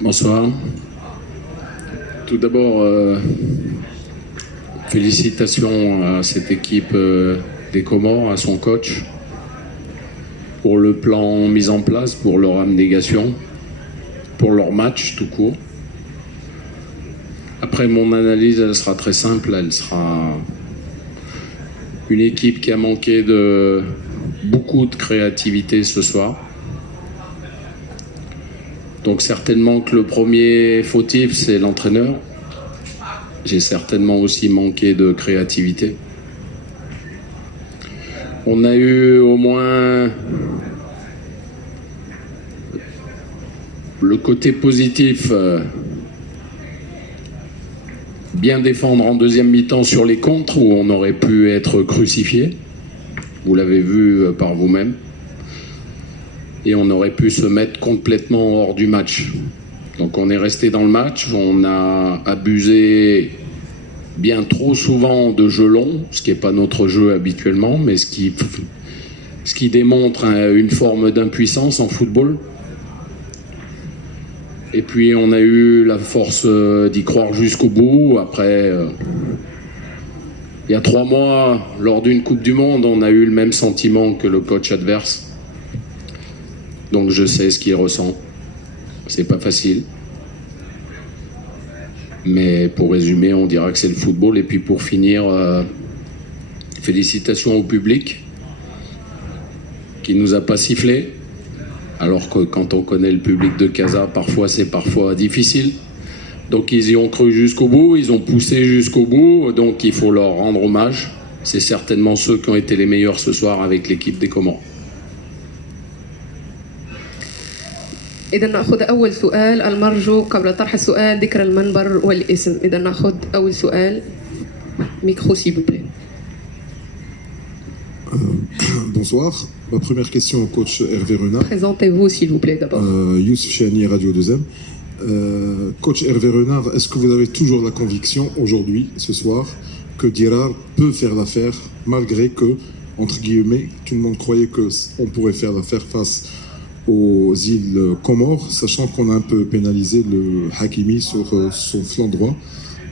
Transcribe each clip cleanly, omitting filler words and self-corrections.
Bonsoir. Tout d'abord, félicitations à cette équipe des Comores, à son coach, pour le plan mis en place, pour leur abnégation, pour leur match tout court. Après, mon analyse, elle sera très simple. Elle sera une équipe qui a manqué de beaucoup de créativité ce soir. Donc certainement que le premier fautif, c'est l'entraîneur. J'ai certainement aussi manqué de créativité. On a eu au moins le côté positif, bien défendre en deuxième mi-temps sur les contres où on aurait pu être crucifié. Vous l'avez vu par vous-même. Et on aurait pu se mettre complètement hors du match. Donc on est resté dans le match, on a abusé bien trop souvent de jeux longs, ce qui n'est pas notre jeu habituellement, mais ce qui démontre une forme d'impuissance en football. Et puis on a eu la force d'y croire jusqu'au bout. Après, il y a 3 mois, lors d'une Coupe du Monde, on a eu le même sentiment que le coach adverse. Donc je sais ce qu'il ressent. C'est pas facile. Mais pour résumer, on dira que c'est le football. Et puis pour finir, félicitations au public qui nous a pas sifflé. Alors que quand on connaît le public de Casa, c'est parfois difficile. Donc ils y ont cru jusqu'au bout, ils ont poussé jusqu'au bout. Donc il faut leur rendre hommage. C'est certainement ceux qui ont été les meilleurs ce soir avec l'équipe des Comores. إذا نأخذ أول سؤال. المرجو قبل طرح السؤال ذكر المنبر والاسم. إذا نأخذ أول سؤال. Micro s'il vous plaît. Bonsoir. Ma première question au coach Hervé Renard. Présentez-vous s'il vous plaît d'abord. Youssef Chani, Radio 2M. Coach Hervé Renard, est-ce que vous avez toujours la conviction aujourd'hui, ce soir, que Dirar peut faire l'affaire malgré que, entre guillemets, tout le monde croyait qu'on pourrait faire l'affaire face aux îles Comores, sachant qu'on a un peu pénalisé le Hakimi sur son flanc droit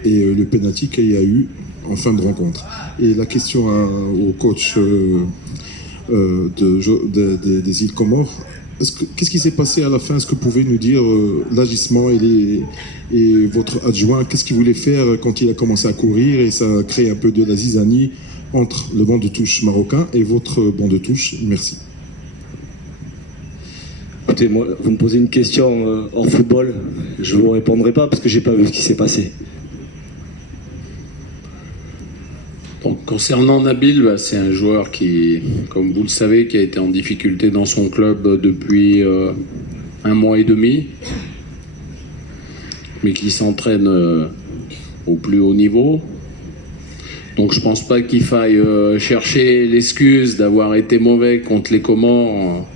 et le penalty qu'il y a eu en fin de rencontre. Et la question au coach des îles Comores, qu'est-ce qui s'est passé à la fin? Est-ce que vous pouvez nous dire l'agissement et votre adjoint, qu'est-ce qu'il voulait faire quand il a commencé à courir et ça a créé un peu de la zizanie entre le banc de touche marocain et votre banc de touche? Merci. Écoutez, moi, vous me posez une question hors football, je ne vous répondrai pas parce que je n'ai pas vu ce qui s'est passé. Donc, concernant Nabil, c'est un joueur qui, comme vous le savez, qui a été en difficulté dans son club depuis 1 mois et demi, mais qui s'entraîne au plus haut niveau. Donc je ne pense pas qu'il faille chercher l'excuse d'avoir été mauvais contre les Comores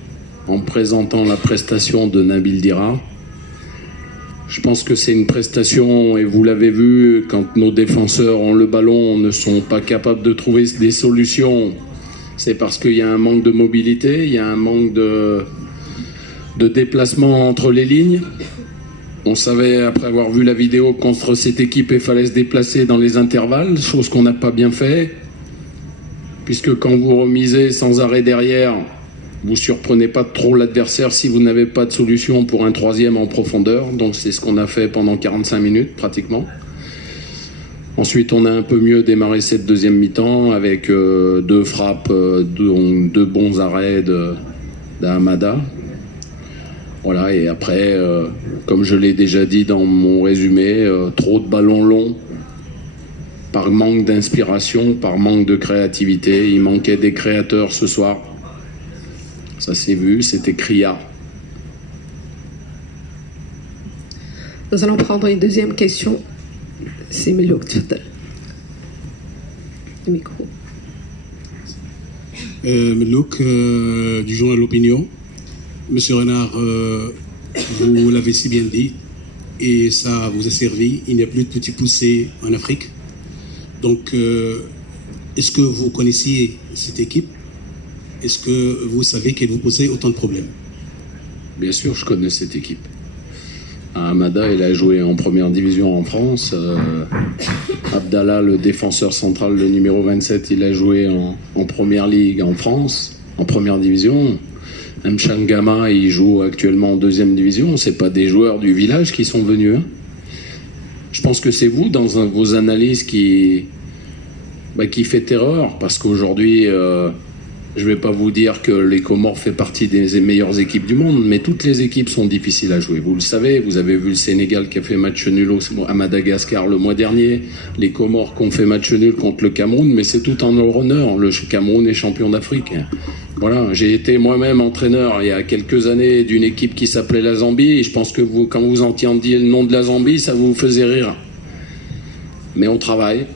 en présentant la prestation de Nabil Dirar. Je pense que c'est une prestation, et vous l'avez vu, quand nos défenseurs ont le ballon, ne sont pas capables de trouver des solutions. C'est parce qu'il y a un manque de mobilité, il y a un manque de déplacement entre les lignes. On savait, après avoir vu la vidéo, contre cette équipe, il fallait se déplacer dans les intervalles, chose qu'on n'a pas bien fait, puisque quand vous remisez sans arrêt derrière, vous ne surprenez pas trop l'adversaire si vous n'avez pas de solution pour un troisième en profondeur. Donc c'est ce qu'on a fait pendant 45 minutes pratiquement. Ensuite, on a un peu mieux démarré cette deuxième mi-temps avec 2 frappes, 2 bons arrêts d'Hamada. Voilà, et après, comme je l'ai déjà dit dans mon résumé, trop de ballons longs par manque d'inspiration, par manque de créativité. Il manquait des créateurs ce soir. Ça s'est vu, c'était criard. Nous allons prendre une deuxième question. C'est Melouk, tfadal. Le micro. Melouk, du journal L'Opinion. Monsieur Renard, vous l'avez si bien dit, et ça vous a servi. Il n'y a plus de petits poussés en Afrique. Donc, est-ce que vous connaissiez cette équipe? est-ce que vous savez qu'elle vous posait autant de problèmes? Bien sûr, je connais cette équipe. Hamada, il a joué en première division en France. Abdallah, le défenseur central, le numéro 27, il a joué en première ligue en France, en première division. Mchangama, il joue actuellement en deuxième division. C'est pas des joueurs du village qui sont venus. Hein. Je pense que c'est vous, dans vos analyses, qui fait erreur. Parce qu'aujourd'hui, je ne vais pas vous dire que les Comores fait partie des meilleures équipes du monde, mais toutes les équipes sont difficiles à jouer. Vous le savez, vous avez vu le Sénégal qui a fait match nul à Madagascar le mois dernier, les Comores qui ont fait match nul contre le Cameroun, mais c'est tout en leur honneur. Le Cameroun est champion d'Afrique. Voilà, j'ai été moi-même entraîneur il y a quelques années d'une équipe qui s'appelait la Zambie, et je pense que vous, quand vous entendiez le nom de la Zambie, ça vous faisait rire. Mais on travaille.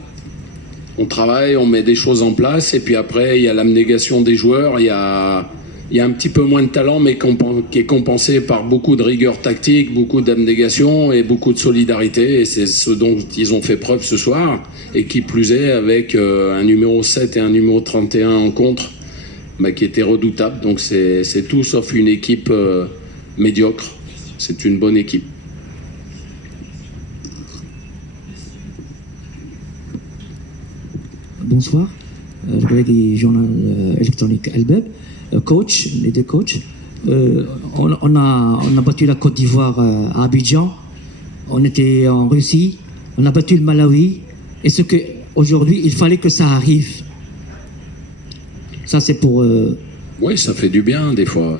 On travaille, on met des choses en place, et puis après, il y a l'abnégation des joueurs, il y a un petit peu moins de talent, mais qui est compensé par beaucoup de rigueur tactique, beaucoup d'abnégation et beaucoup de solidarité, et c'est ce dont ils ont fait preuve ce soir, et qui plus est avec un numéro 7 et un numéro 31 en contre, qui était redoutable. Donc c'est tout sauf une équipe médiocre, c'est une bonne équipe. Bonsoir, je collègue du journal électronique Albeb, coach, les deux coachs. On a battu la Côte d'Ivoire à Abidjan, on était en Russie, on a battu le Malawi, et ce que aujourd'hui il fallait que ça arrive. Ça c'est pour... Oui, ça fait du bien des fois.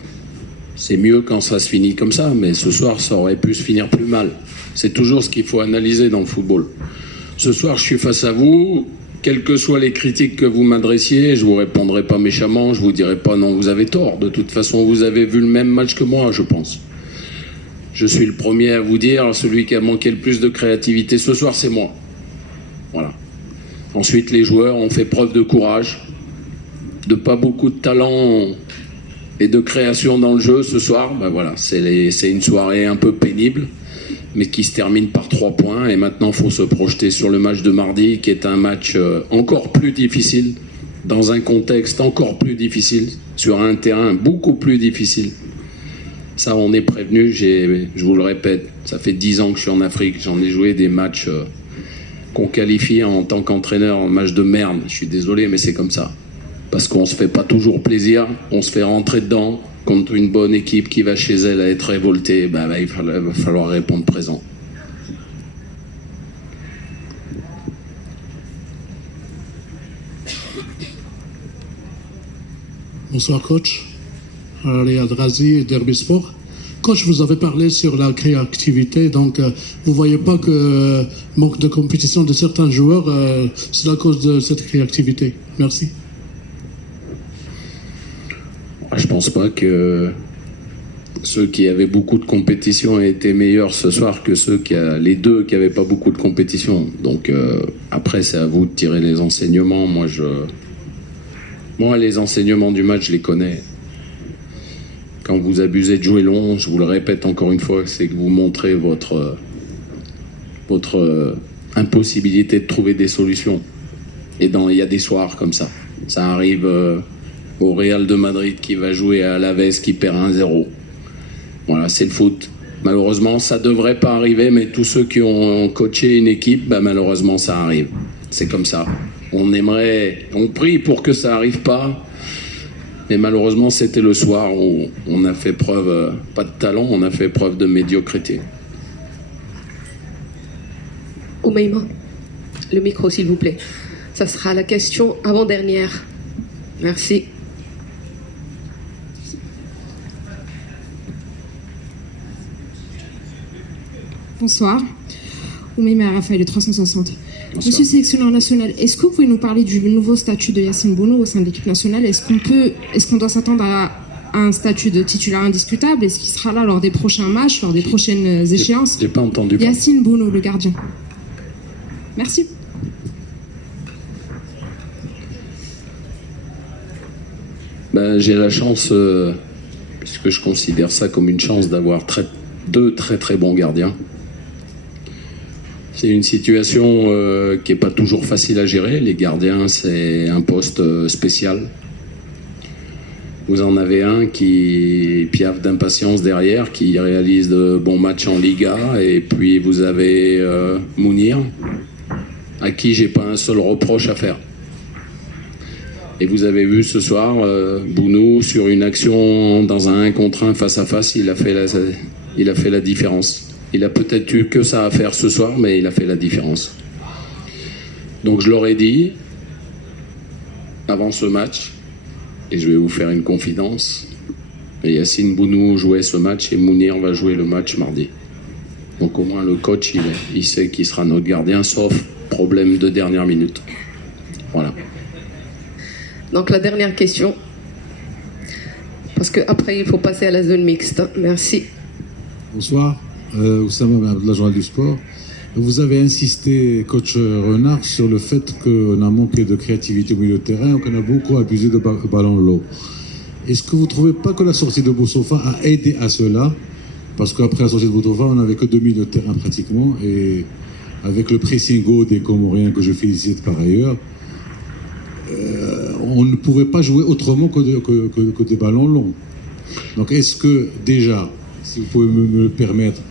C'est mieux quand ça se finit comme ça, mais ce soir ça aurait pu se finir plus mal. C'est toujours ce qu'il faut analyser dans le football. Ce soir je suis face à vous. Quelles que soient les critiques que vous m'adressiez, je ne vous répondrai pas méchamment, je ne vous dirai pas non, vous avez tort. De toute façon, vous avez vu le même match que moi, je pense. Je suis le premier à vous dire, celui qui a manqué le plus de créativité ce soir, c'est moi. Voilà. Ensuite, les joueurs ont fait preuve de courage, de pas beaucoup de talent et de création dans le jeu ce soir. Voilà, c'est une soirée un peu pénible, mais qui se termine par 3 points. Et maintenant, il faut se projeter sur le match de mardi, qui est un match encore plus difficile, dans un contexte encore plus difficile, sur un terrain beaucoup plus difficile. Ça, on est prévenu, je vous le répète, ça fait 10 ans que je suis en Afrique, j'en ai joué des matchs qu'on qualifie en tant qu'entraîneur en match de merde. Je suis désolé, mais c'est comme ça. Parce qu'on ne se fait pas toujours plaisir, on se fait rentrer dedans. Contre une bonne équipe qui va chez elle à être révoltée, il va falloir répondre présent. Bonsoir coach, Riyad Razi, Derby Sport. Coach, vous avez parlé sur la créativité, donc vous ne voyez pas que manque de compétition de certains joueurs, c'est à cause de cette créativité. Merci. Je pense pas que ceux qui avaient beaucoup de compétition aient été meilleurs ce soir que les deux qui n'avaient pas beaucoup de compétition. Donc après, c'est à vous de tirer les enseignements. Moi, les enseignements du match, je les connais. Quand vous abusez de jouer long, je vous le répète encore une fois, c'est que vous montrez votre impossibilité de trouver des solutions. Et il y a des soirs comme ça. Ça arrive... au Real de Madrid qui va jouer à Alaves qui perd 1-0. Voilà, c'est le foot. Malheureusement, ça ne devrait pas arriver, mais tous ceux qui ont coaché une équipe, malheureusement, ça arrive. C'est comme ça. On prie pour que ça n'arrive pas, mais malheureusement, c'était le soir où on a fait preuve, pas de talent, on a fait preuve de médiocrité. Oumaima, le micro s'il vous plaît. Ça sera la question avant-dernière. Merci. Bonsoir. Oumaima Raphaël de 360. Bonsoir. Monsieur le sélectionneur national, est-ce que vous pouvez nous parler du nouveau statut de Yacine Bounou au sein de l'équipe nationale? Est-ce qu'on doit s'attendre à un statut de titulaire indiscutable? Est-ce qu'il sera là lors des prochains matchs, lors des prochaines échéances? J'ai pas entendu. Yacine Bounou, le gardien. Merci. J'ai la chance, puisque je considère ça comme une chance, d'avoir deux très très bons gardiens. C'est une situation qui n'est pas toujours facile à gérer. Les gardiens, c'est un poste spécial. Vous en avez un qui piaffe d'impatience derrière, qui réalise de bons matchs en Liga, et puis vous avez Mounir, à qui j'ai pas un seul reproche à faire. Et vous avez vu ce soir, Bounou, sur une action dans un 1 contre 1 face à face, il a fait la différence. Il a peut-être eu que ça à faire ce soir, mais il a fait la différence. Donc je leur ai dit, avant ce match, et je vais vous faire une confidence, et Yacine Bounou jouait ce match et Mounir va jouer le match mardi. Donc au moins le coach, il sait qu'il sera notre gardien, sauf problème de dernière minute. Voilà. Donc la dernière question, parce qu'après il faut passer à la zone mixte. Merci. Bonsoir, Oussama de la Journal du Sport. Vous avez insisté, coach Renard, sur le fait qu'on a manqué de créativité au milieu de terrain, qu'on a beaucoup abusé de ballon long. Est-ce que vous ne trouvez pas que la sortie de Boussoufa a aidé à cela? Parce qu'après la sortie de Boussoufa, on n'avait que 2 milieux de terrain pratiquement, et avec le pressing haut des Comoriens que je félicite par ailleurs, on ne pouvait pas jouer autrement que des ballons longs. Donc est-ce que déjà, si vous pouvez me le permettre,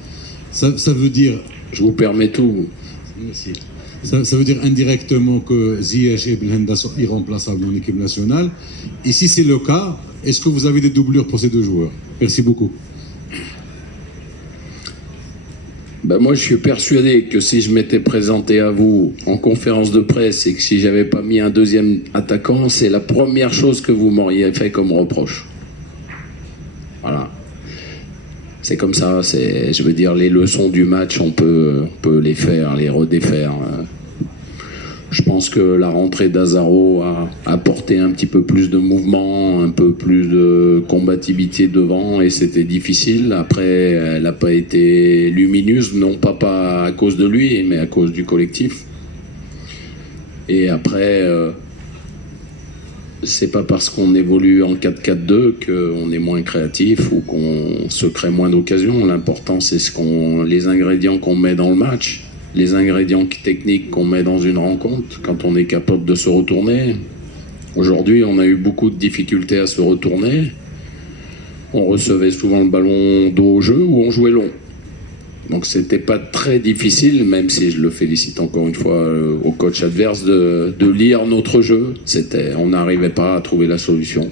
ça veut dire... Je vous permets tout. Merci. Ça veut dire indirectement que Ziyech et Belhanda sont irremplaçables en équipe nationale. Et si c'est le cas, est-ce que vous avez des doublures pour ces 2 joueurs? Merci beaucoup. Ben moi, je suis persuadé que si je m'étais présenté à vous en conférence de presse et que si j'avais pas mis un deuxième attaquant, c'est la première chose que vous m'auriez fait comme reproche. Voilà. C'est comme ça, je veux dire, les leçons du match, on peut les faire, les redéfaire. Je pense que la rentrée d'Azaro a apporté un petit peu plus de mouvement, un peu plus de combativité devant, et c'était difficile. Après, elle n'a pas été lumineuse, non pas à cause de lui, mais à cause du collectif. Et après... c'est pas parce qu'on évolue en 4-4-2 qu'on est moins créatif ou qu'on se crée moins d'occasions. L'important, c'est les ingrédients qu'on met dans le match, les ingrédients techniques qu'on met dans une rencontre, quand on est capable de se retourner. Aujourd'hui, on a eu beaucoup de difficultés à se retourner. On recevait souvent le ballon dos au jeu ou on jouait long. Donc c'était pas très difficile, même si je le félicite encore une fois au coach adverse, de lire notre jeu. On n'arrivait pas à trouver la solution.